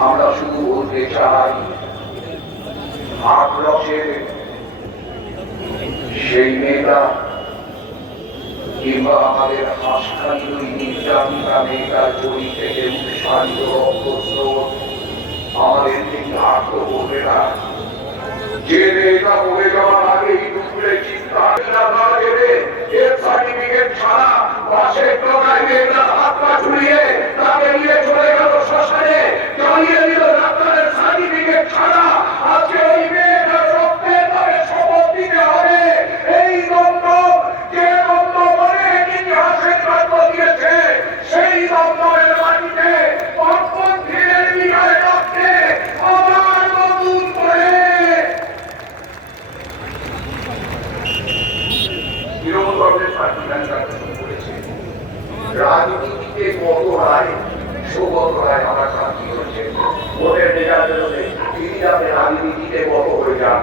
আমরা শুধু বলতে চাই সেই মেয়েটা কিংবা আমাদের হাসখালি ওই থেকে উৎসাহিত রক্তস্রোত আমাদের দিকে আগ্রহ করবে না তৃণমূল কংগ্রেস পার্টি ম্যানিফেস্টো করেছে। রাজনীতিতে কত রায় সৌগত রায় আমার সাথী হয়েছে। ভোটের রেজাল্ট বেরোলে তিনি রাজনীতিতে কত হয়ে যান